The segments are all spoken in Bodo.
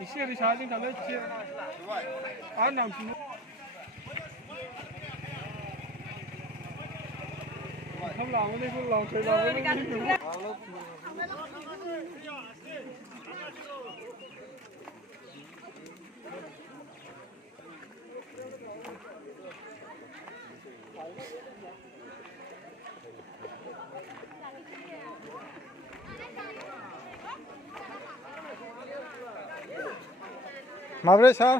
이시에 사진 달래 치. 안 남친. không lòng đi không lòng chơi lòng माब्रै सार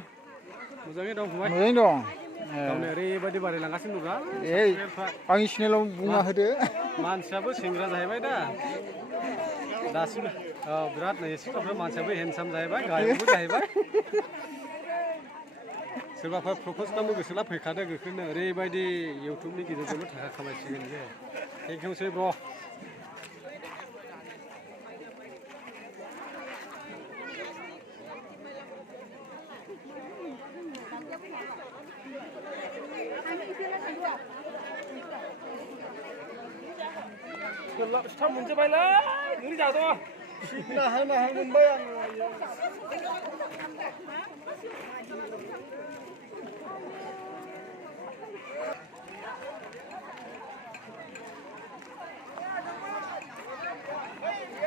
मोजाङै दं फंबाय मोजाङै दं गावनो ओरैबायदि बारायलांगासिनो दं आंनि चेनेलाव बुंना होदो मानसियाबो सेंग्रा जाहैबाय दा दासिम बिराद नै सिख्लाफ्रा मानसियाबो हेन्डसाम जाहैबाय गायबो जाहैबाय सोरबाफोर प्रप'ज खालामनो गोसोला फैखादो गोख्रैनो ओरैबायदि इउटुबनि गेजेरजोंबो थाखा खामायसिगोन जे थेंकिउसै ब्र' 스탑 문제 발라 느리자도 나한 문바야